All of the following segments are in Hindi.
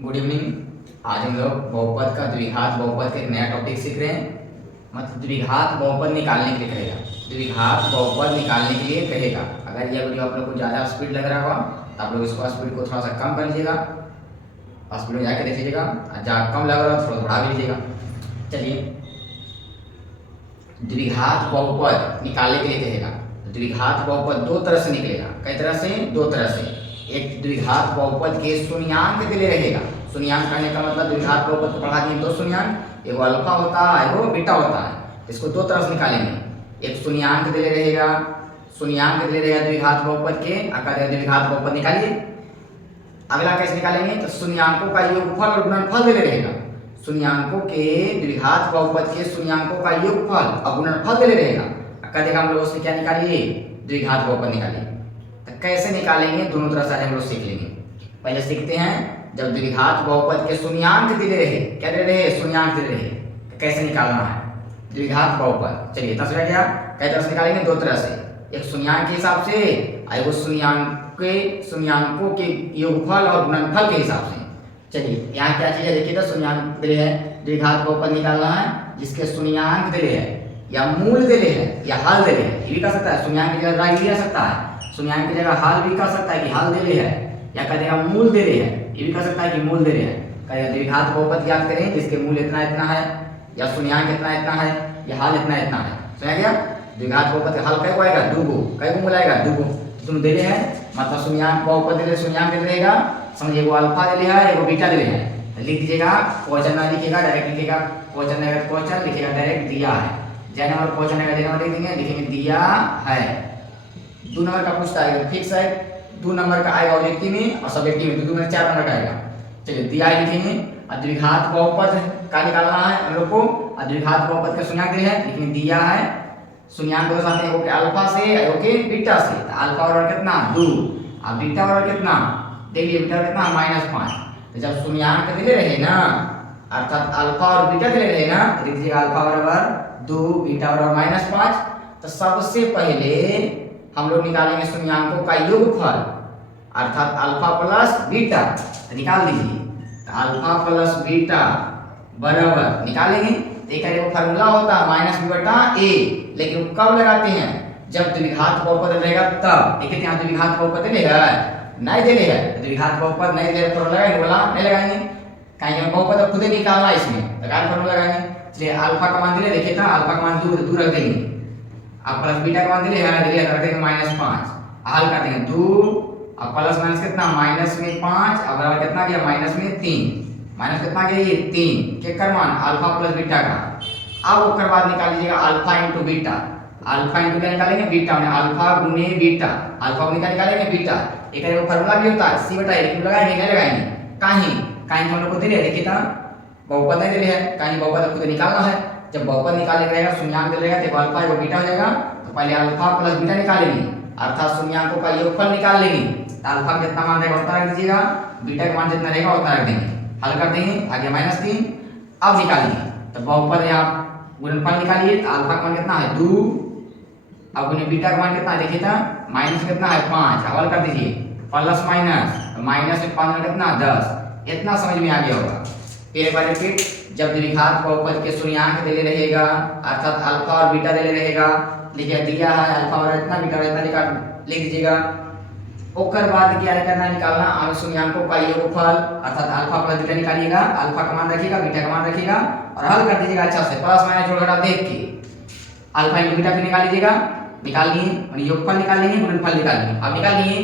Good evening. आज हम लोग बहुपद का द्विघात बहुपद का एक नया टॉपिक सीख रहे हैं। मतलब द्विघात बहुपद निकालने के लिए कहेगा, द्विघात बहुपद निकालने के लिए कहेगा। अगर यह वीडियो आप लोग को ज़्यादा स्पीड लग रहा होगा तो आप लोग इसको स्पीड को थोड़ा सा कम कर लीजिएगा, स्पीड में जाकर देख लीजिएगा। जहाँ कम लग रहा हो थोड़ा बढ़ा भी लीजिएगा। चलिए, द्विघात बहुपद निकालने के लिए कहेगा। द्विघात बहुपद दो तरह से निकलेगा। कई तरह से? दो तरह से। एक द्विघात बहुपद के शून्यांक के लिए रहेगा। शून्यांक कहने का मतलब द्विघात बहुपद को पढ़ा दिए दो शून्यांक, एगो अल्फा होता है एगो बीटा होता है। इसको दो तरह से निकालेंगे। एक शून्यांक दे रहेगा, शून्यांक दे रहेगा द्विघात बहुपद के, अगर द्विघात बहुपद निकालिए। अगला कैसे निकालेंगे? तो शून्यांकों का योगफल और गुणनफल दे रहेगा। शून्यांकों के द्विघात बहुपद के शून्यांकों का योगफल और गुणनफल दे रहेगा। कहेगा हम लोग उससे क्या निकालिए? द्विघात बहुपद निकालिए। तो कैसे निकालेंगे दोनों तरह से हम लोग सीख लेंगे। पहले सीखते हैं, जब द्विघात बहुपद के शून्यांक दे रहे, क्या दे रहे? शून्यांक दे रहे, तो कैसे निकालना है द्विघात बहुपद। चलिए इतना समझ गया। कई तरह से निकालेंगे? दो तरह से, एक शून्यांक के हिसाब से और एक शून्यांकों के योगफल और गुणनफल के हिसाब से। चलिए यहाँ क्या चीज है देखिए, तो शून्यांक दे है, द्विघात बहुपद निकालना है जिसके शून्यांक दे है या मूल दे है या हल दे है। ये भी कर सकता है, शून्यांक की जगह राइट भी आ सकता है, शून्यांक की जगह हल भी कर सकता है कि हल दे है, या कह देगा मूल दे है, ये भी कर सकता है कि मूल दे है। कहेगा द्विघात बहुपद ज्ञात करें जिसके मूल इतना इतना है या शून्यांक इतना इतना है या हल इतना इतना है। समझ गया? द्विघात बहुपद का हल कै को आएगा? दो गो। कै को मूल आएगा? दो गो। तुम दे हैं मतलब शून्यांक बहुपद दे शून्यांक दे रहेगा, समझिए एगो अल्फा दे है एगो बीटा दे है। लिख दीजिएगा, क्वेश्चन ना लिखिएगा, डायरेक्ट लिखिएगा। क्वेश्चन है क्वेश्चन लिखिएगा, डायरेक्ट दिया है। जय नंबर क्वेश्चन है, जय नंबर लिख देंगे, लिखेंगे दिया है। 2 नंबर का पूछता है फिक्स है, 2 नंबर का आएगा ऑब्जेक्टिव में और सब्जेक्टिव में, तो 2 में 4 नंबर का आएगा। चलिए दिया है लिखेंगे। और द्विघात बहुपद का निकालना है हम लोग को, और द्विघात बहुपद का शून्यांक दे है, लिखेंगे दिया है। शून्यांक दो साथ में, ओके अल्फा से ओके बीटा से। तो अल्फा बराबर कितना? 2। और बीटा बराबर कितना? देखिए बीटा कितना? -5। तो जब शून्यांक दिले रहे ना, अर्थात अल्फा और बीटा दिले रहे ना, तो लिख दीजिएगा अल्फा बराबर 2, बीटा बराबर -5। तो सबसे पहले हम लोग निकालेंगे शून्यांकों का योगफल, अर्थात अल्फा प्लस बीटा। तो निकाल दीजिए, तो अल्फा प्लस बीटा बराबर निकालेंगे। तो एक फार्मूला होता है -b/a, लेकिन कब लगाते हैं? जब द्विघात बहुपद रहेगा तब। देखिए यहाँ द्विघात बहुपद दे है, नहीं दे है, द्विघात बहुपद नहीं दे तो लगाएंगे, बोला नहीं लगाएंगे, कहीं बहुपद खुद ही निकालना है इसमें, तो क्या फार्मूला लगाएंगे। चलिए अल्फा का मान दिले, देखिए था अल्फा का मान 2 रख देंगे, अब प्लस बीटा का मान दिले है, दिले रख देंगे -5, हल कर देंगे 2 और प्लस माइनस कितना? -5 और बराबर कितना गया? -3। माइनस कितना गया? ये 3 के कर मान अल्फा प्लस बीटा का। अब उसके बाद निकाल लीजिएगा alpha into beta. Alpha into क्या निकालेंगे? बीटा में अल्फा गुने बीटा, अल्फा गुने क्या निकालेंगे? बीटा। एक फार्मूला भी होता है c/a, लेकिन लगाएंगे नहीं लगाएंगे, कहीं कहीं हम लोग को दिले देखिए था बहुपद नहीं दिले है, कहीं बहुपद खुद निकालना है। जब बहुपद निकाले रहेगा, शून्यांक दे रहेगा, तो अल्फा एगो बीटा हो जाएगा। तो पहले अल्फा प्लस बीटा निकालेंगे, अर्थात शून्यांकों का योगफल निकाल लेंगे। तो अल्फा का जितना मान रहेगा उतना रख दीजिएगा, बीटा का मान जितना रहेगा उतना रख देंगे, हल कर देंगे, आगे -3। अब निकालिए, तो बहुपद यहाँ गुणनफल निकालिए, तो अल्फा का मान कितना है? 2, अब गुने बीटा का मान कितना है? देखिए था माइनस कितना है? 5, हल कर दीजिए, प्लस माइनस, तो माइनस में 5 कितना? 10। इतना समझ में आ गया होगा। फिर एक बार रिपीट, जब द्विघात बहुपद के शून्यांक दे रहेगा, अर्थात अल्फा और बीटा दे रहेगा, लिखिए दिया है अल्फा और इतना बीटा इतना लिख दीजिएगा। ओकर बाद क्या करना है? निकालना आगे शून्यांकों का योगफल, अर्थात अल्फा प्लस बीटा निकालिएगा, अल्फा का मान रखिएगा, बीटा का मान रखिएगा और हल कर दीजिएगा अच्छा से, प्लस माइनस जोड़ घटा देख के। अल्फा इंटू बीटा फिर निकाल लीजिएगा, निकाल लिए, और योगफल निकाल लेंगे, गुणनफल निकाल लेंगे। अब निकाल लिए,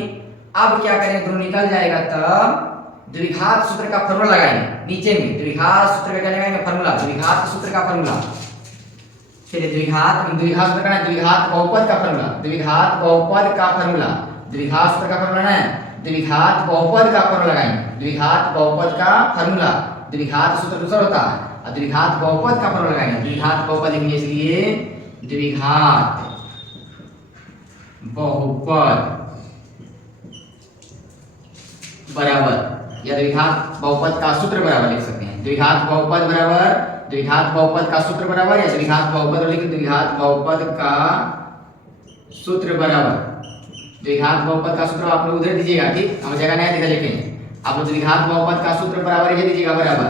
अब क्या करेंगे? दोनों निकल जाएगा तब द्विघात सूत्र का फार्मूला लगाएंगे। नीचे में द्विघात सूत्र का क्या लगाएंगे? फार्मूला, द्विघात सूत्र का फार्मूला। चलिए द्विघात सूत्र का द्विघात बहुपद का फार्मूला, द्विघात बहुपद का फार्मूला, द्विघात सूत्र का फार्मूला है, द्विघात बहुपद का फार्मूला लगाएंगे। द्विघात बहुपद का फार्मूला, द्विघात सूत्र दूसरा होता है और द्विघात बहुपद का फार्मूला लगाएंगे। द्विघात बहुपद लिखेंगे, इसलिए द्विघात बहुपद बराबर, या द्विघात बहुपद का सूत्र बराबर लिख सकते हैं। द्विघात बहुपद बराबर, द्विघात बहुपद का सूत्र बराबर, या द्विघात बहुपद लिख द्विघात बहुपद का सूत्र बराबर। द्विघात बहुपद का सूत्र आप लोग उधर दीजिएगा, ठीक, हम जगह नहीं दिखा लिखेंगे। आप लोग द्विघात बहुपद का सूत्र बराबर ही दीजिएगा, बराबर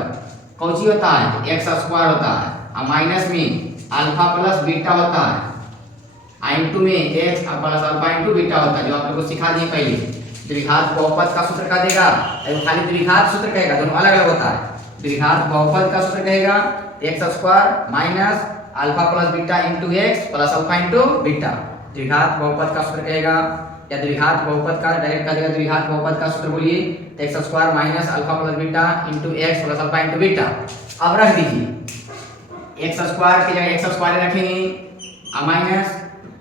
कौची होता है, एक्स स्क्वायर होता है, और माइनस में अल्फा प्लस बीटा होता है, इंटू में x plus alpha into beta होता है, जो आप लोग को सिखा दिए पहले। द्विघात बहुपद का सूत्र क्या देगा, खाली द्विघात सूत्र कहेगा, दोनों अलग अलग होता है। द्विघात बहुपद का सूत्र कहेगा x square minus alpha plus beta into x plus alpha into beta. द्विघात बहुपद का सूत्र कहेगा, या द्विघात बहुपद का डायरेक्ट कर देगा, द्विघात बहुपद का सूत्र बोलिए, x square minus alpha plus beta into x plus alpha into beta. अब रख दीजिए एक्स स्क्वायर की जगह एक्स स्क्वायर रखेंगे, और माइनस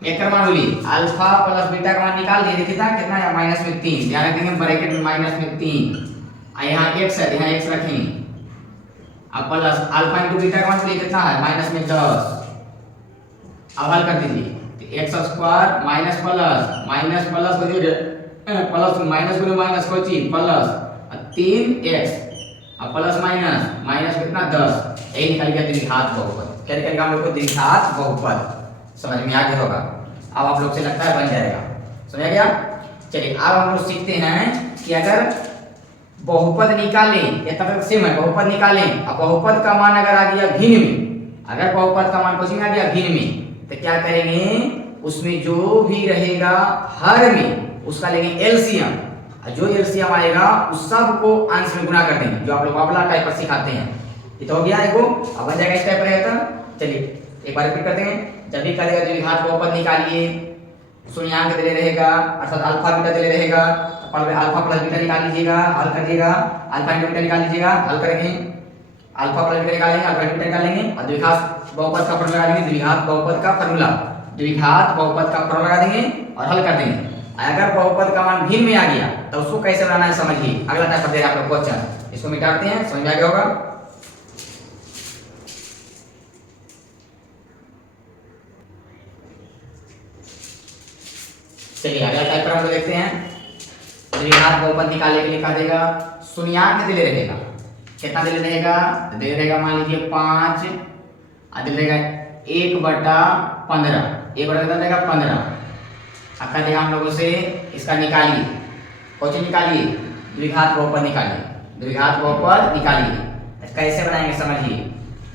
एक का मान बोलिए अल्फा प्लस बीटा का मान निकाल दिए, देखिए कितना है माइनस में 3, ध्यान रखेंगे ब्रैकेट में माइनस में 3, और यहाँ x है, यहाँ x रखेंगे, अब प्लस अल्फा इंटू बीटा का मान बोलिए कितना है माइनस में 10। अब हल कर दीजिए, एक्स स्क्वायर माइनस प्लस बोलिए प्लस माइनस बोलिए माइनस कोची प्लस 3x, अब प्लस माइनस कितना 10, यही निकल गया द्विघात बहुपद। क्या निकल गया हम लोग को, द्विघात बहुपद। समझ में आ गया होगा, अब आप लोग से लगता है बन जाएगा, समझ गया। चलिए अब हम लोग सीखते हैं कि अगर बहुपद निकालें, ये तब सेम है, बहुपद निकालें और बहुपद का मान अगर आ गया भिन्न में, अगर बहुपद का मान कुछ में आ गया भिन्न में, तो क्या करेंगे, उसमें जो भी रहेगा हर में उसका लेंगे एलसीएम, जो एलसीएम आएगा उस सब को अंश में गुणा कर देंगे, जो आप लोग वाला टाइप पर सिखाते हैं। ये तो हो गया एगो, अब बन जाएगा इस टाइप रहेगा। चलिए एक बार रिपीट करते हैं, जब भी करेगा द्विघात बहुपद निकालिए, शून्यांक दे रहेगा अर्थात अल्फा बीटा दे रहेगा, तो पहले अल्फा प्लस बीटा निकाल लीजिएगा, हल करिएगा, अल्फा इंटू बीटा निकाल लीजिएगा, हल करेंगे, अल्फा प्लस बीटा निकालेंगे, अल्फा इंटू बीटा निकालेंगे, और द्विघात बहुपद का फॉर्मूला लगाएंगे, द्विघात बहुपद का फॉर्मूला, द्विघात बहुपद का फॉर्मूला लगा देंगे और हल कर देंगे। अगर बहुपद का मान भिन्न में आ गया तो उसको कैसे बनाना है समझिए, अगला टाइप पर दे आप लोग क्वेश्चन, इसको मिटाते हैं, समझ में आ गया होगा। चलिए अगला टाइप पर हम लोग देखते हैं, द्विघात बहुपद निकालने के लिए क्या देगा, शून्यांक दे रहेगा, कितना दे रहेगा, दे रहेगा मान लीजिए 5, और दे रहेगा 1/15, 1 कितना देगा 15। अब क्या देगा हम लोगों से, इसका निकालिए, कौन निकालिए, द्विघात बहुपद निकालिए, द्विघात बहुपद निकालिए। कैसे बनाएंगे समझिए,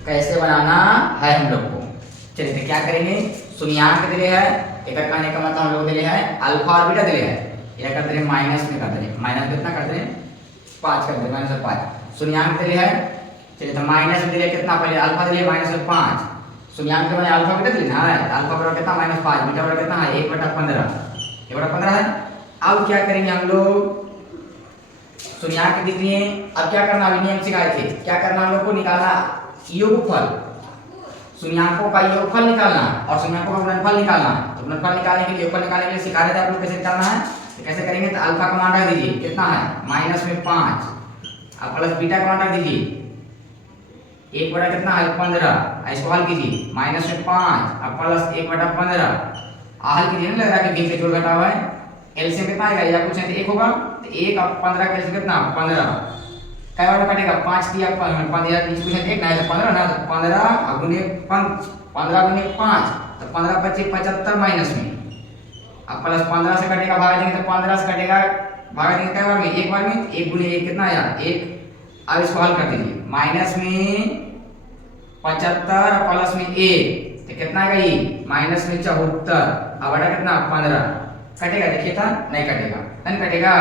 कैसे बनाना है हम लोग को। चलिए तो क्या करेंगे, शून्यांक दे है, एक कहने का मतलब हम लोग दे है अल्फा और बीटा दे है, यह करते हैं माइनस में करते हैं, माइनस कितना करते हैं 5 करते हैं, -5 शून्यांक दे है। चलिए तो माइनस में दे कितना, पहले अल्फा दे -5, शून्यांक के मैंने अल्फा बीटा दे ना है, अल्फा बराबर कितना -5, बीटा बराबर कितना है 1/15, 1/15 है। अब क्या करेंगे हम लोग, शून्यांक दिख रही है, अब क्या करना, अभी नियम सिखाए थे, क्या करना हम लोग को, निकालना योगफल, शून्यांकों का योगफल निकालना और शून्यांकों का गुणनफल निकालना। तो गुणनफल निकालने के लिए, योगफल निकालने के लिए सिखा रहे थे आप लोग कैसे निकालना है, तो कैसे करेंगे, तो अल्फा का मान रख दीजिए कितना है -5, और प्लस बीटा का मान रख दीजिए 1 कितना है 15, इसको हल कीजिए -5 और प्लस 1/15, हल कीजिए ना, लग रहा है कि 20 से जोड़ घटा हुआ है, एलसीएम कितना आएगा, या कुछ नहीं 1 होगा, तो 1 और 15 का एलसीएम कितना 15, कई बार कटेगा 5 दिया 15 कुछ नहीं 1 ना है 15 ना, 15 गुने 15 गुने 5, तो 15 25 75 माइनस में, अब प्लस 15 से कटेगा, भाग देंगे तो 15 से कटेगा, भाग देंगे कई बार में, एक बार में, 1 गुने 1 कितना आया 1। अब इसको हल कर दीजिए, माइनस में 75 और प्लस में 1, तो कितना आएगा ये -74, अब बड़ा कितना 15, कटेगा, देखिए था नहीं कटेगा, नहीं कटेगा,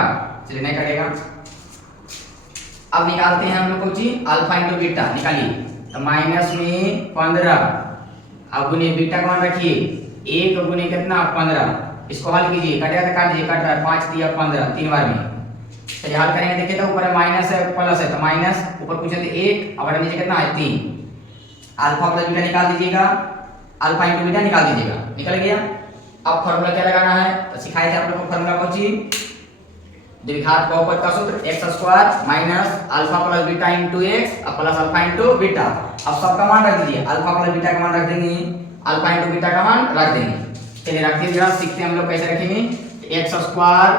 चलिए नहीं कटेगा। अब निकालते हैं हम लोग को चीज अल्फा इंटू बीटा निकालिए, तो माइनस में 15, अब गुने बीटा का मान रखिए 1 गुने कितना 15, इसको हल कीजिए, कटेगा तो काट दीजिए, कट रहा है 5 दिया 15 3 बार में। चलिए हल करेंगे, देखिए तो ऊपर माइनस है प्लस है, तो माइनस ऊपर पूछे थे 1 और नीचे कितना है 3, अल्फा प्लस बीटा निकाल दीजिएगा, अल्फा इंटू बीटा निकाल दीजिएगा, निकल गया। अब फॉर्मूला क्या लगाना है, तो सिखाए थे आप लोग को फॉर्मूला कौन सी, द्विघात बहुपद का सूत्र x square minus alpha plus beta into x plus alpha into beta. अब सबका मान रख दीजिए, अल्फा प्लस बीटा का मान रख देंगे, अल्फा इंटू बीटा का मान रख देंगे। चलिए रख दीजिए, जरा सीखते हैं हम लोग कैसे रखेंगे, x square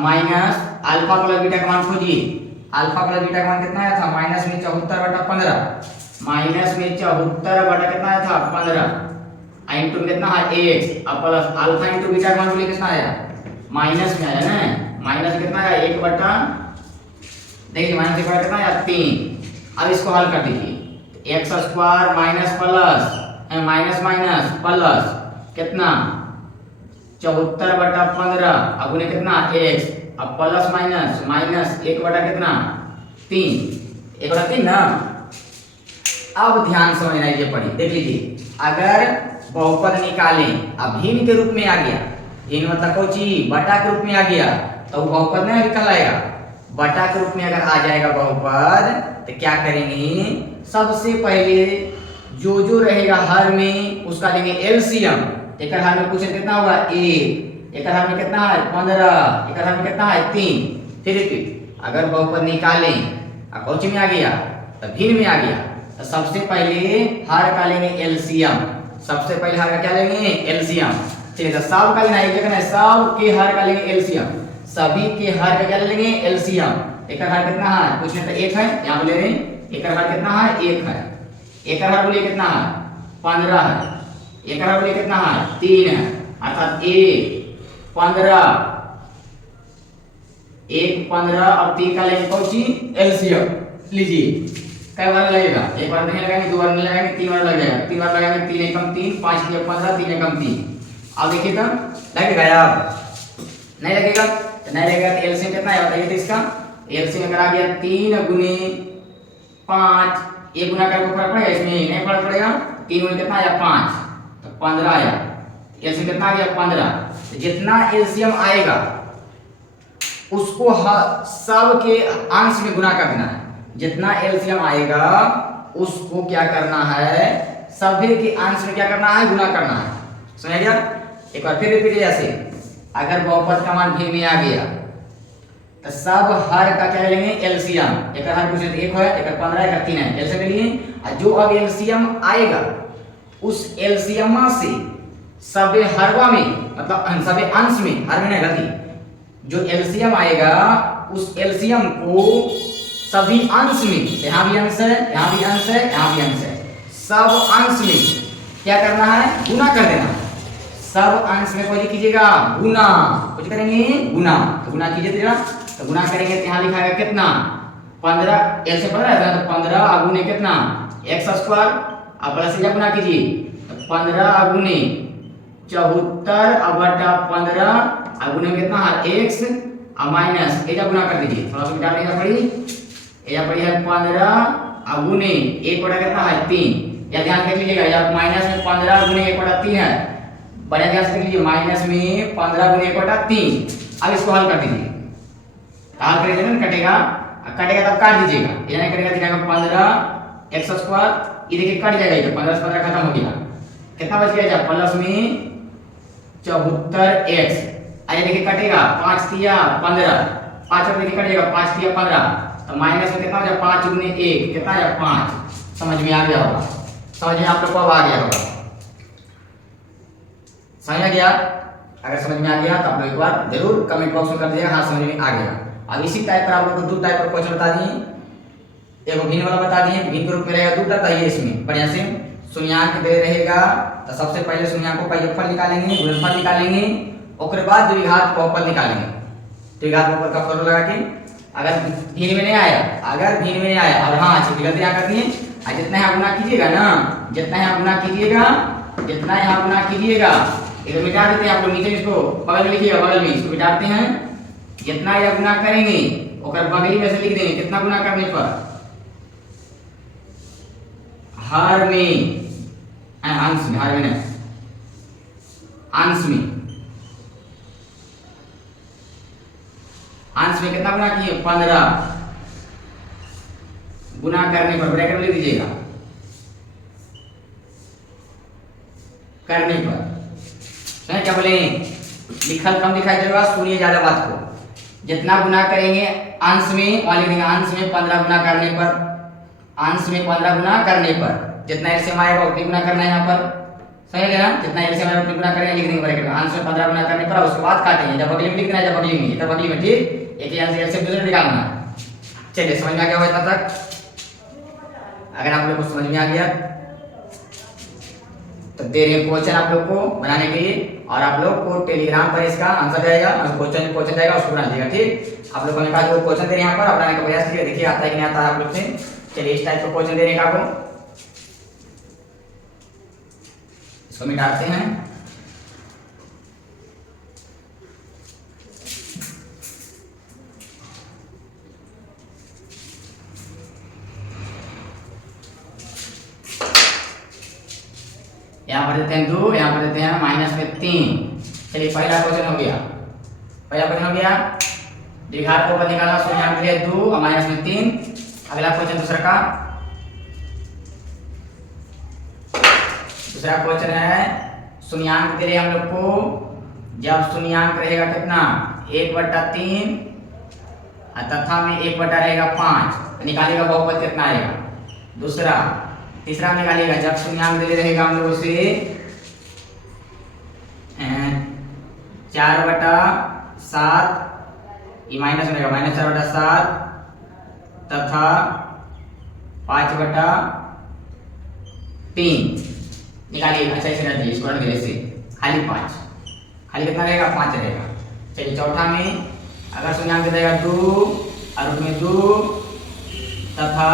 minus alpha plus beta का मान खोजिए, अल्फा प्लस बीटा का मान कितना आया था -74/15, माइनस में 74 बटा कितना आया था 15, इंटू कितना है एक्स, अब प्लस अल्फा इंटू बीटा का मान बोलिए कितना आया, माइनस में आया ना, माइनस कितना है 1/15 देखिए माइनस एक बटा कितना आया 3। अब इसको हल कर दीजिए, x square minus plus minus minus plus कितना 74/15 अब उन्हें कितना x, अब प्लस माइनस माइनस 1 बटा कितना 3, 1 बटा 3 ना। अब ध्यान से समझना ये पढ़ी, देख लीजिए, अगर बहुपद निकालें, अब भिन्न के रूप में आ गया, भिन्न मतलब कोची बटा के रूप में आ गया, तो वो बहुपद नहीं निकल आएगा। बटा के रूप में अगर आ जाएगा बहुपद तो क्या करेंगे, सबसे पहले जो रहेगा हर में उसका लेंगे एलसीएम। एक हर में पूछे कितना हुआ 1, एक हर में कितना है 15, एक हर में कितना है 3। फिर अगर बहुपद निकालें कौची में आ गया तो भिन्न में आ गया, तो सबसे पहले हर का लेंगे एलसीएम। सबसे पहले हर का क्या लेंगे एलसीएम। चलिए तो सब का लेना एक जगह है, सब के हर का लेंगे एलसीएम, सभी के हर का क्या लेंगे एलसीएम। एक हर कितना है पूछने तो 1 है, यहाँ ले रहे हैं एक हर कितना है 1 है, एक हर बोलिए कितना है 15 है, एक हर बोलिए कितना है 3 है, अर्थात 1 15 1 15 और 3 का लेंगे कौची एलसीएम। लीजिए कई बार लगेगा, एक बार नहीं लगाएंगे, 2 बार नहीं लगाएंगे, 3 बार लग जाएगा। 3 बार लगाएंगे 3 एकम 3, 5 3 15, 3 एकम 3। अब देखिए तो लगेगा यार, नहीं लगेगा तो नहीं लगेगा तो एलसीएम कितना है बताइए। तो इसका एलसीएम अगर आ गया 3 गुने 5, एक गुना करके फर्क पड़ेगा, इसमें नहीं फर्क पड़ेगा। 3 गुने कितना आया 5, तो 15 आया। एलसीएम कितना आ गया 15। तो जितना एलसीएम आएगा उसको सब के अंश में गुना कर देना है। जितना एलसीएम आएगा उसको क्या करना है, सभी के अंश में क्या करना है गुना करना है। समझ गया। एक बार फिर रिपीट जैसे, अगर बहुपद का मान भिन्न में आ गया तो सब हर का क्या लेंगे एलसीएम। एक हर कुछ 1 है, एक 15 है, एक 3 है, एलसीएम ले लिए। और जो अब एलसीएम आएगा उस एलसीएम से सबे हरवा में मतलब सबे अंश में, हर में नहीं गलती, जो एलसीएम आएगा उस एलसीएम को सभी अंश में, यहाँ भी अंश है, यहाँ भी अंश है, यहाँ भी अंश है, सब अंश में क्या करना है गुना कर देना। सब अंश में कोई कीजिएगा गुना, कुछ करेंगे गुना, तो गुना कीजिए तो गुना करेंगे तो यहाँ लिखा है कितना 15, एल से 15 है तो 15 गुने कितना एक्स स्क्वायर, अब प्लस से गुना कीजिए तो 15 गुने 74/15 गुने कितना है एक्स और माइनस एजा गुना कर दीजिए, थोड़ा सा मिटा लेना पड़ी, एजा पड़ी है 15 गुने 1 बटा कितना है 3। या ध्यान कर लीजिएगा, या माइनस में 15 गुने 1/3 है, बढ़िया ध्यान से देख लीजिए, माइनस में 15 गुने 1/3। अब इसको हल कर दीजिए, हल करेंगे ना कटेगा, कटेगा तब काट दीजिएगा, ये नहीं कटेगा दिखाएगा 15 एक्स स्क्वायर, ये देखिए कट जाएगा, ये 15 से 15 खत्म हो गया, कितना बच गया प्लस में 74x। आइए देखिए कटेगा 5 तिया 15, 5 और देखिए कटेगा 5 तिया 15, तो माइनस में कितना हो जाए 5 गुने 1 कितना आ जाए 5। समझ में आ गया होगा, समझ में आप लोग को अब आ गया होगा, समझ आ गया। अगर समझ में आ गया तो आप लोग एक बार जरूर कमेंट बॉक्स में कर दीजिएगा हाँ समझ में आ गया। अब इसी टाइप पर आप लोग को 2 टाइप पर क्वेश्चन बता दिए, एक भिन्न वाला बता दिए, भिन्न के रूप में रहेगा 2 टाइप है इसमें बढ़िया से। शून्यांक दे रहेगा तो सबसे पहले शून्यांक को पयोफल निकालेंगे, गुणनफल निकालेंगे, उसके बाद द्विघात बहुपद निकालेंगे। द्विघात बहुपद का फॉर्मूला लगा के अगर भिन्न में नहीं आया, अगर भिन्न में नहीं आया और हाँ अच्छी गलती यहाँ करनी है, जितना यहाँ गुना कीजिएगा ना, जितना यहाँ गुना कीजिएगा, जितना यहाँ गुना कीजिएगा, इधर मिटा देते हैं आप लोग, नीचे इसको बगल में लिखिएगा, बगल में इसको मिटाते हैं, जितना यह गुना करेंगे और बगली में से लिख देंगे कितना गुना करने पर हर में, अंश में, हर में नहीं अंश में, अंश में कितना गुना किए 15 गुना करने पर ब्रैकेट में लिख दीजिएगा, करने पर समझ क्या बोले, लिखल कम दिखाई देगा, सुनिए ज्यादा बात को। जितना गुना करेंगे अंश में वाले देंगे, अंश में 15 गुना करने पर, अंश में 15 गुना करने पर जितना एलसीएम आएगा उतना गुना करना है यहाँ पर, सही है ना, जितना एलसीएम आएगा उतना गुना करेंगे, लिख देंगे ब्रैकेट में, अंश में 15 गुना करने पर, उसके बाद काटेंगे, जब बगली में लिख देना है, जब बगली में, जब बगली में, ठीक, एक ही आंसर एलसीएम दूसरा निकालना है। चलिए समझ में आ गया होगा इतना तक। अगर आप लोग को समझ में आ गया तो दे रहे हैं क्वेश्चन आप लोग को बनाने के लिए, और आप लोग को टेलीग्राम पर इसका आंसर जाएगा, क्वेश्चन जाएगा, उसको बना लीजिएगा, ठीक। आप लोगों ने कहा जो क्वेश्चन दे रहे हैं यहाँ पर अपनाने का प्रयास कीजिए, देखिए आता है कि नहीं आता है आप लोग से। चलिए इस टाइप का क्वेश्चन दे रहे हैं आपको, इसको मिटाते हैं। यहाँ पर देते हैं 2, यहाँ पर देते हैं माइनस में 3। चलिए पहला क्वेश्चन हो गया, पहला क्वेश्चन हो गया, द्विघात बहुपद निकालना, शून्यांक के लिए 2 और माइनस में 3। अगला क्वेश्चन दूसरा का, दूसरा क्वेश्चन है शून्यांक के लिए हम लोग को जब शून्यांक रहेगा कितना 1/3 तथा में 1 रहेगा 5, निकालेगा बहुपद कितना आएगा। दूसरा तीसरा निकालिएगा जब शून्यांक दे रहेगा हम लोगों से 4/7, ये माइनस रहेगा -4/7 तथा 5/3 निकालिए। अच्छा इसे रख दीजिए, इसको रख दीजिए, खाली 5, खाली कितना रहेगा 5 रहेगा। चलिए चौथा में अगर शून्यांक दे देगा 2 और उसमें 2 तथा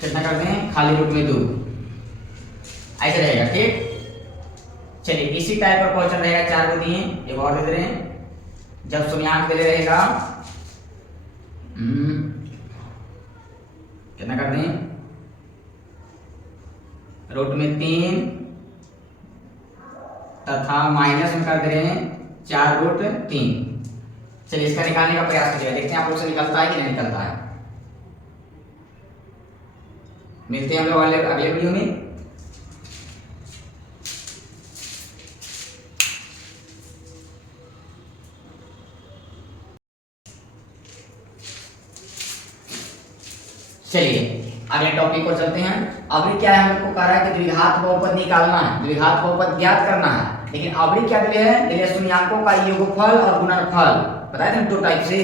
कितना कर दें खाली रूट में 2, ऐसे रहेगा। ठीक, चलिए इसी टाइप का क्वेश्चन रहेगा 4 को दिए, एक और दे रहे हैं जब शून्यांक दे रहेगा कितना कर दें रूट में 3 तथा माइनस में कर दे रहे हैं 4√3। चलिए इसका निकालने का प्रयास करिए, देखते हैं आप लोग से निकलता है कि नहीं निकलता है। मिलते हैं हम लोग अगले वीडियो में। चलिए अगले टॉपिक पर चलते हैं। अभी क्या है, हम लोग को कह रहा है कि द्विघात बहुपद निकालना है, द्विघात बहुपद ज्ञात करना है। लेकिन अभी क्या दिले है, दिले शून्याङ्कों का योगफल और गुणनफल। बताए थे 2 टाइप से,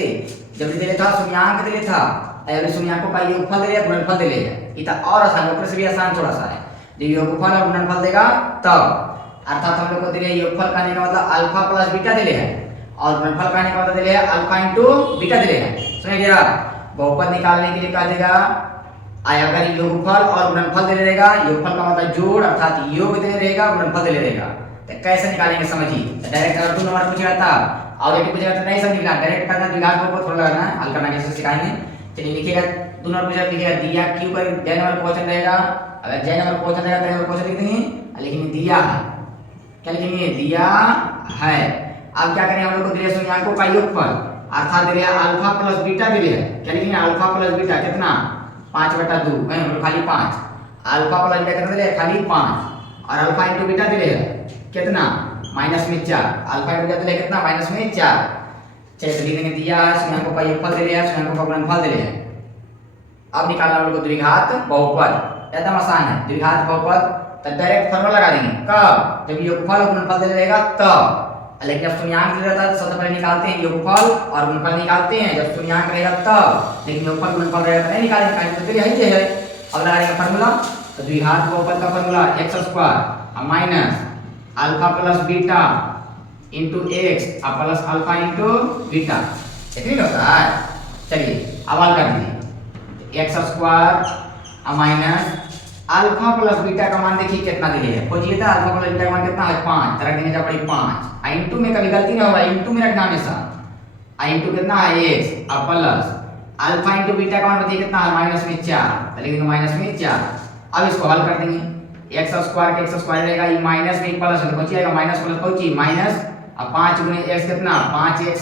जब दिले था शून्याङ्क दिले था, अभी शून्याङ्कों का योगफल दिले गुणनफल दिले है। ये और आसान, ऊपर से भी आसान थोड़ा सा है। जब योगफल और गुणनफल देगा तब, अर्थात हम लोग को दिले योगफल कहने का मतलब अल्फा प्लस बीटा दिले है और गुणनफल कहने का मतलब दिले है अल्फा इंटू बीटा दिले है। समझिए, बहुपद निकालने के लिए कह देगा अगर योगफल और गुणनफल दे रहेगा, योगफल का मतलब जोड़ अर्थात योग दे रहेगा, गुणनफल दे रहेगा, तो कैसे निकालेंगे समझिए। डायरेक्ट अगर 2 नंबर पूछेगा तब और एक पूछेगा तो नहीं समझना, डायरेक्ट करना द्विघात बहुपद थोड़ा लगाना है, हल करना कैसे सिखाएंगे। चलिए लिखिएगा 2 नंबर पूछेगा, लिखिएगा दिया क्यू पर जय नंबर क्वेश्चन रहेगा, अगर जय नंबर क्वेश्चन रहेगा तो नंबर क्वेश्चन लिख देंगे, लेकिन दिया है क्या लिखेंगे दिया है। अब क्या करें, हम लोग को दिया शून्याङ्कों का योगफल अर्थात दिया अल्फा प्लस बीटा दिया है, क्या लिखेंगे अल्फा प्लस बीटा कितना 5/2 है, खाली 5, अल्फा प्लस बीटा कितना दिया खाली 5 और अल्फा इंटू बीटा दिया है कितना -4, अल्फा इंटू बीटा दिया कितना -4। चलिए लिख देंगे दिया है शून्याङ्कों का योगफल दिया है, शून्याङ्कों का गुणनफल दिया है। अब निकालना हम लोग को द्विघात बहुपद, एकदम आसान है। द्विघात बहुपद तो डायरेक्ट फॉर्मूला लगा देंगे, कब जब योगफल और गुणनफल दे रहेगा तब। लेकिन जब शून्याङ्क दे रहता है तो सबसे पहले निकालते हैं योगफल और गुणनफल निकालते हैं जब शून्याङ्क रहेगा तब, लेकिन योगफल गुणनफल रहेगा तो नहीं निकालेंगे, तो यही है। अब लगाएंगे फार्मूला, तो द्विघात बहुपद का formula x² minus alpha plus beta into x plus alpha into beta, इतनी होता है। चलिए अब हल कर दीजिए, x² minus alpha plus beta का मान देखिए कितना दिए है, खोजिए था अल्फा प्लस बीटा का मान कितना है 5, तरह देंगे जब पड़ी 5, इंटू में कभी गलती ना होगा, इंटू में रखना हमेशा, इंटू कितना है x plus alpha into beta का मान बताइए कितना है -4, लिखेंगे -4। अब इसको हल कर देंगे, x² के x² रहेगा, ये माइनस में प्लस है तो बच जाएगा माइनस प्लस कोची माइनस, अब 5 गुने x कितना 5x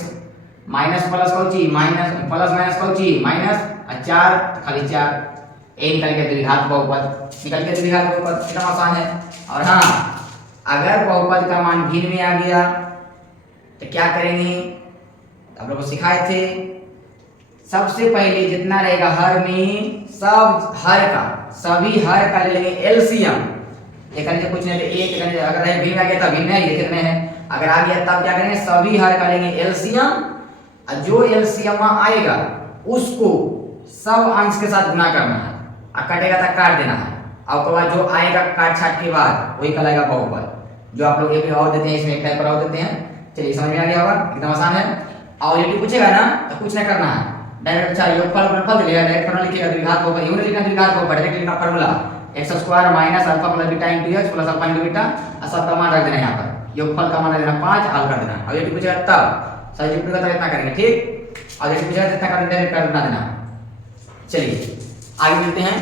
minus plus Kochi minus plus minus Kochi minus 4 खाली 4, ए निकल के द्विघात बहुपद, निकल के द्विघात बहुपद कितना आसान है। और हाँ अगर बहुपद का मान भिन्न में आ गया तो क्या करेंगे, आप लोगों को सिखाए थे, सबसे पहले जितना रहेगा हर में सब हर का सभी हर का ले लेंगे एलसीएम। ये करने से कुछ नहीं, एक करने अगर रहे भिन्न आ गया तब भिन्न है, ये कितने हैं, अगर आ गया तब क्या करेंगे सभी हर का लेंगे एलसीएम, और जो एलसीएम आएगा उसको सब अंश के साथ गुना करना है और कटेगा तो काट देना है, और उसके बाद जो आएगा काट छाट के बाद वही कहलाएगा बहुपद। जो आप लोग एक और देते हैं, इसमें एक टाइप और देते हैं। चलिए समझ में आ गया होगा, एकदम आसान है। और ये पूछेगा ना तो कुछ नहीं करना है, डायरेक्ट अच्छा योगफल गुणनफल दिया डायरेक्ट फॉर्मूला लिखेगा द्विघात बहुपद, यूं नहीं लिखना द्विघात बहुपद, डायरेक्ट लिखना formula x² minus alpha plus beta into x plus alpha into beta, और सब का मान रख देना यहाँ पर, योगफल का मान रख देना 5, हल कर देना। अब ये पूछेगा तब सही पूछेगा तो इतना करेंगे ठीक, और ये पूछेगा इतना कर डायरेक्ट कर देना। चलिए आगे मिलते हैं।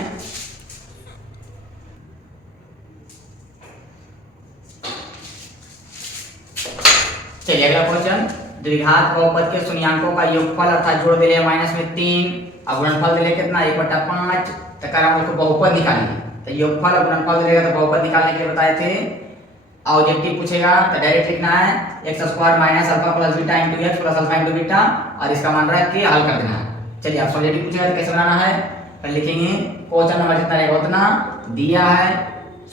चलिए अगला क्वेश्चन, द्विघात बहुपद के शून्यांकों का योगफल अर्थात जोड़ दिले माइनस में 3 और गुणनफल दिले कितना 1/5, तो कर हम लोग को बहुपद निकालिए, तो योगफल और गुणनफल दिलेगा तो बहुपद निकालने के लिए बताए थे। ऑब्जेक्टिव पूछेगा तो डायरेक्ट लिखना है x² minus alpha plus beta into x plus alpha into beta, और इसका मान रख के हल कर देना है। चलिए अब सॉल्यूटिव पूछेगा तो कैसे बनाना है, पहले लिखेंगे क्वेश्चन नंबर जितना रहेगा उतना दिया है,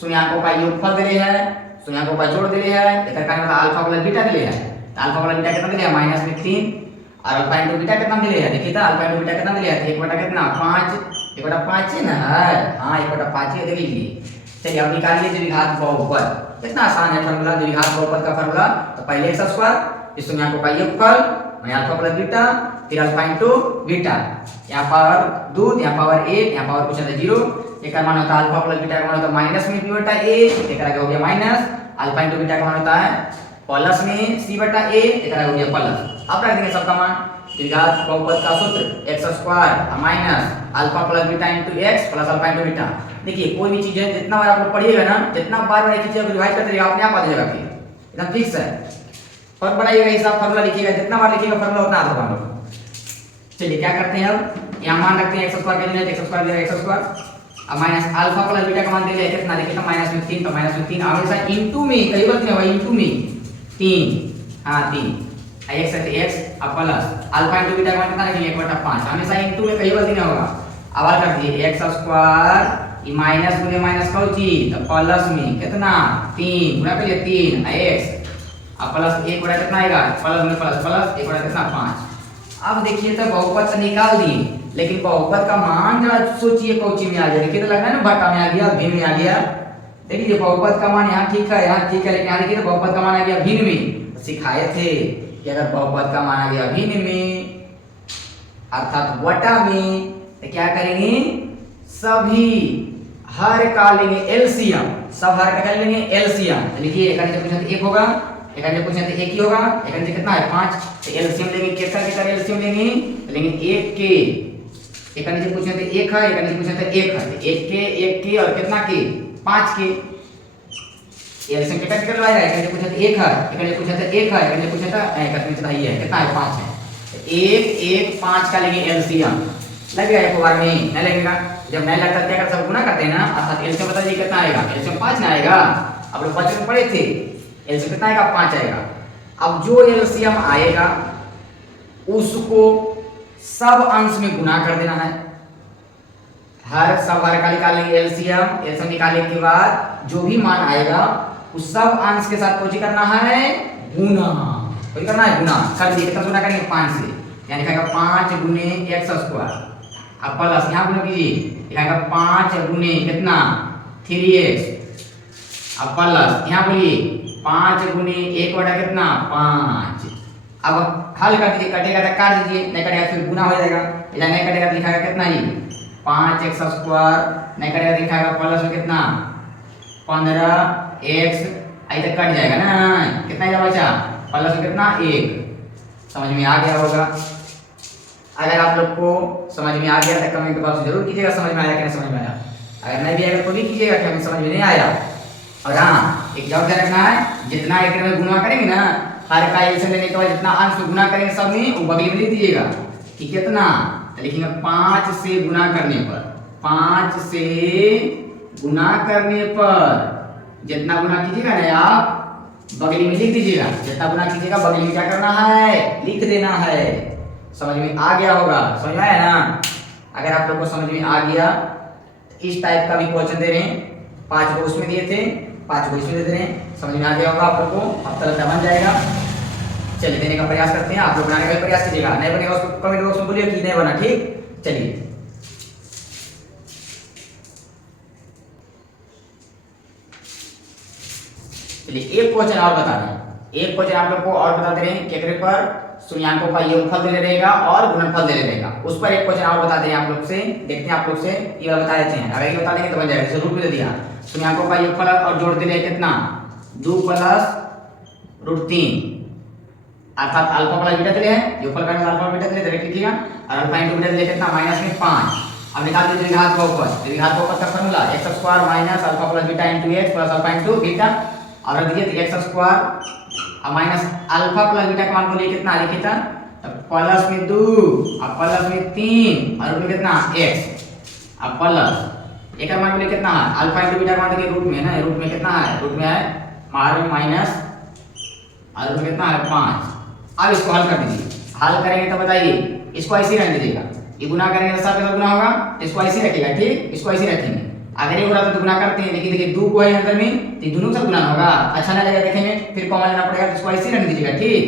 शून्यांकों का योगफल दिले है, शून्यांकों का जोड़ दिले है, एकर का मतलब अल्फा प्लस बीटा दिले है, तो अल्फा प्लस बीटा कितना दिले है माइनस में 3, और अल्फा इनटू बीटा कितना दिले है, देखिए तो अल्फा इनटू बीटा कितना दिले है 1 बटा कितना 5, 1/5 है ना, हां 1/5 है, देख लीजिए। चलिए अब निकालिए द्विघात बहुपद, कितना आसान है फार्मूला द्विघात बहुपद का फार्मूला, तो पहले x² इस शून्यांकों का योगफल माने अल्फा प्लस बीटा फिर अल्फा इनटू बीटा, यहाँ पावर 2 यहाँ पावर 1 यहाँ पावर कुछ है 0, एक का मान होता है अल्फा प्लस बीटा का मान होता है माइनस में b बटा a, एक का हो गया माइनस, अल्फा इनटू बीटा का मान होता है प्लस में c बटा a, एक का हो गया प्लस। अब रख देंगे सबका मान, द्विघात बहुपद का सूत्र x² minus alpha plus beta into x plus alpha into beta. देखिए कोई भी चीज है जितना बार आप लोग पढ़िएगा ना, जितना बार एक चीज को डिवाइड करते रहिएगा अपने आप आ जाएगा, फिर एकदम फिक्स है, फर्क बनाइएगा हिसाब फार्मूला लिखिएगा, जितना बार लिखिएगा फार्मूला उतना आता होगा। चलिए क्या करते हैं, अब यहाँ मान रखते हैं x² के लिए x² दिया x², अब माइनस अल्फा प्लस बीटा का मान दे दिया कितना, देखिए तो माइनस में 3, तो माइनस में 3 हमेशा इनटू में कई बार में होगा इनटू में 3, हां 3 x से x अब प्लस अल्फा इनटू बीटा का मान कितना रखेंगे 1/5, हमेशा इनटू में कई बार दिन होगा। अब हल कर दिए x² ये माइनस गुने माइनस कौची तो प्लस में कितना 3 गुणा करिए 3 x अब प्लस 1 बटा कितना आएगा प्लस में प्लस प्लस 1 बटा कितना 5। अब देखिए तो बहुपद से निकाल दिए, लेकिन बहुपद का मान जरा सोचिए कौची में आ जाए, देखिए तो लग रहा है ना बटा में आ गया भिन्न में आ गया, देखिए बहुपद का मान यहाँ ठीक है यहाँ ठीक है, लेकिन यहाँ देखिए तो बहुपद का मान आ गया भिन्न में, सिखाए थे कि अगर बहुपद का मान आ गया भिन्न में अर्थात बटा में तो क्या करेंगे सभी हर का लेंगे एलसीएम, सब हर का लेंगे एलसीएम। देखिए एक नीचे पूछना तो 1 होगा, एक नीचे पूछना तो 1 ही होगा, एक नीचे कितना है 5, तो एलसीएम लेंगे किसका किसका एलसीएम लेंगे लेंगे 1 के, एक नीचे पूछना तो 1 है, एक नीचे पूछना तो 1 है, तो 1 के और कितना के 5 के एलसीएम कितना निकल आएगा, एक नीचे पूछना तो 1 है, एक नीचे पूछना तो 1 है, एक नीचे पूछना था एक नीचे तो है कितना है 5 है, 1 1 5 का लेंगे एलसीएम, लगेगा एक बार में नहीं लगेगा, जब नहीं लगता क्या कर सब गुना करते हैं ना, अर्थात एलसीएम बता दीजिए कितना आएगा, एलसीएम 5 ना आएगा, अब लोग बच्चे में पढ़े थे एलसीएम कितना आएगा 5 आएगा। अब जो एलसीएम आएगा उसको सब अंश में गुना कर देना है, हर सब हर का निकालेंगे एलसीएम, एलसीएम निकालने के बाद जो भी मान आएगा उस सब अंश के साथ कोई करना है गुना, कोई करना है गुना कर दिए, कितना गुना करेंगे 5 से, यानी लिखेगा 5 गुने x², अब प्लस यहाँ गुना कीजिए लिखेगा 5 गुने कितना 3x, अब प्लस यहाँ बोलिए 5 गुने 1 बटा कितना 5, अब हल कर दीजिए, कटेगा तो काट दीजिए, नहीं कटेगा फिर गुना हो जाएगा, या नहीं कटेगा तो लिखाएगा कितना ही 5x², नहीं कटेगा तो लिखाएगा प्लस में कितना 15x, आई तक कट जाएगा ना, कितना आएगा बचा प्लस में कितना 1। समझ में आ गया होगा, अगर आप लोग को समझ में आ गया तो कमेंट बॉक्स जरूर कीजिएगा समझ में आया कि नहीं समझ में आया, अगर नहीं भी आएगा तो भी कीजिएगा कि हमें समझ में नहीं आया। और हाँ एक जवाब ध्यान रखना है, जितना एक में गुना करेंगे ना हर का एलसीएम लेने के बाद जितना अंश गुना करेंगे सब में वो बगल में लिख दीजिएगा कि कितना, तो लिखेंगे 5 से गुना करने पर, 5 से गुना करने पर जितना गुना कीजिएगा ना आप बगल में लिख दीजिएगा, जितना गुना कीजिएगा बगल में क्या करना है लिख देना है। समझ में आ गया होगा, समझ में आया ना, अगर आप लोग को समझ में आ गया इस टाइप का भी क्वेश्चन दे रहे हैं, 5 को उसमें दिए थे 5 को इसमें दे रहे हैं, समझ में आ गया होगा आप लोग को, अब तक बन जाएगा। चलिए देने का प्रयास करते हैं, आप लोग बनाने का प्रयास कीजिएगा, नहीं बनेगा उसको कमेंट बॉक्स में बोलिए कि नहीं बना, ठीक। चलिए चलिए एक क्वेश्चन और बता रहे हैं, एक क्वेश्चन आप लोग को और बता दे रहे हैं केकरे पर शून्यांकों का योगफल दे रहेगा और गुणनफल दे रहेगा। उस पर एक क्वेश्चन और बता दें आप लोग से, देखते हैं आप लोग से, ये बता देते हैं। अगर ये बता देंगे तो बन जाएगा। रूट भी दे दिया, शून्यांकों का योगफल और जोड़ दे कितना 2 + √3 अर्थात अल्फा प्लस बीटा दे है, योगफल का अल्फा बीटा दे डायरेक्ट लिखिएगा, और अल्फा इनटू बीटा दे कितना -5। अब निकाल दीजिए द्विघात बहुपद। द्विघात बहुपद का formula x² minus alpha plus beta into x plus alpha into beta, और रख दीजिए x² और माइनस अल्फा प्लस बीटा का मान बोलिए कितना लिखिए था, प्लस में 2 और प्लस में 3 और रूट में कितना x, अब प्लस एक का मान बोलिए कितना है, अल्फा इनटू बीटा का मान देखिए रूट में है ना, रूट में कितना है, रूट में है माइनस और रूट में कितना है 5। अब इसको हल कर दीजिए, हल करेंगे तो बताइए इसको ऐसे ही रहने दीजिएगा, ये गुना करेंगे तो साथ में गुना होगा, इसको ऐसे रखिएगा, ठीक, इसको ऐसे रखेंगे। अगर ये हो रहा तो गुना करते हैं, लेकिन देखिए 2 को है अंदर में तो दोनों से गुना होगा, अच्छा ना लगेगा देखेंगे, फिर कॉमन लेना पड़ेगा, तो इसको ऐसे रहने दीजिएगा, ठीक।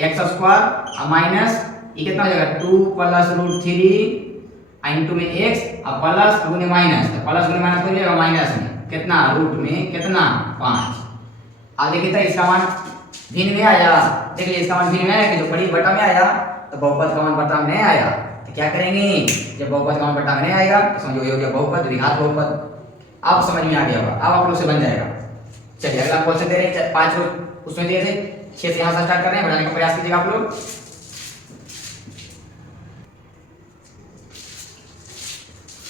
x² और माइनस ये कितना हो जाएगा 2 + √3 इनटू में x और प्लस गुने माइनस, तो प्लस गुने माइनस हो जाएगा माइनस में कितना रूट में कितना 5। अब देखिए तो इसका मान भिन्न में आया, देखिए इसका मान भिन्न में आया कि जो बड़ी बटा में आया तो बहुपद का मान बटा में नहीं आया, तो क्या करेंगे, जब बहुपद का मान बटा में नहीं आएगा तो समझो ये हो गया बहुपद, द्विघात बहुपद। अब समझ में आ गया होगा, अब आप लोग से बन जाएगा। चलिए अगला क्वेश्चन दे रहे हैं 5 उसमें दिए थे, 6 से यहाँ से स्टार्ट कर रहे हैं, बढ़ाने का प्रयास कीजिएगा आप लोग।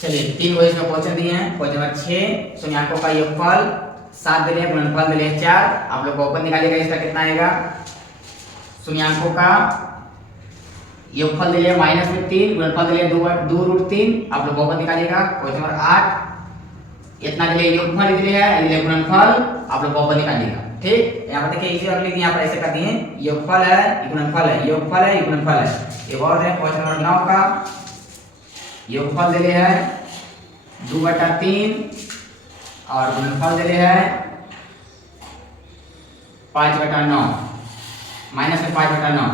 चलिए 3 को इसमें क्वेश्चन दिए हैं। क्वेश्चन नंबर 6, शून्यांकों का योगफल 7 दे रहे हैं, गुणनफल दे रहे हैं 4। आप लोग बहुपद निकालिएगा, इसका कितना आएगा, शून्यांकों का योगफल दे लिया -3, गुणनफल दे लिया 2√3। आप लोग बहुपद निकालिएगा। क्वेश्चन नंबर 8, इतना के लिए योगफल दे लिया है, ये गुणनफल, आप लोग बहुपद निकालिएगा, ठीक। यहाँ पर देखिए इसी वाले के यहाँ पर ऐसे कर दिए, योगफल है ये गुणनफल है, योगफल है ये गुणनफल है। एक और है क्वेश्चन नंबर 9 का, योगफल दे लिया है 2/3 और गुणनफल दे लिया है 5/9, माइनस में 5/9,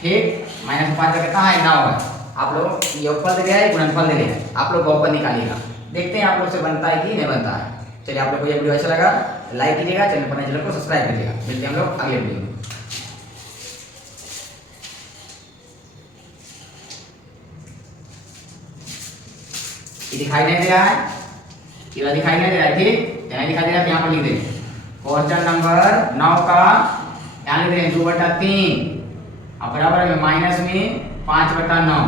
ठीक, माइनस में 5 कितना है 9 है। आप लोग योगफल दे दिया है, गुणनफल दे दिया है, आप लोग बहुपद निकालिएगा, देखते हैं आप लोग से बनता है कि नहीं बनता है। चलिए आप लोग को ये वीडियो अच्छा लगा लाइक कीजिएगा, चैनल पर नए चैनल को सब्सक्राइब कीजिएगा। मिलते हैं हम लोग अगले वीडियो में। ये दिखाई नहीं दे रहा है, ये दिखाई नहीं दे रहा है, ठीक, नहीं दिखाई दे रहा है तो यहाँ पर लिख दें क्वेश्चन नंबर 9 का, यहाँ लिख दें 2/3 और बराबर में माइनस में 5/9।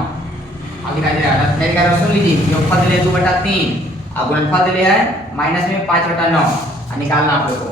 अब दिखाई दे रहा है, नहीं दिखाई रहा, सुन लीजिए, योगफल दे 2/3 और गुणनफल दे है माइनस में 5/9, निकालना आप लोग को।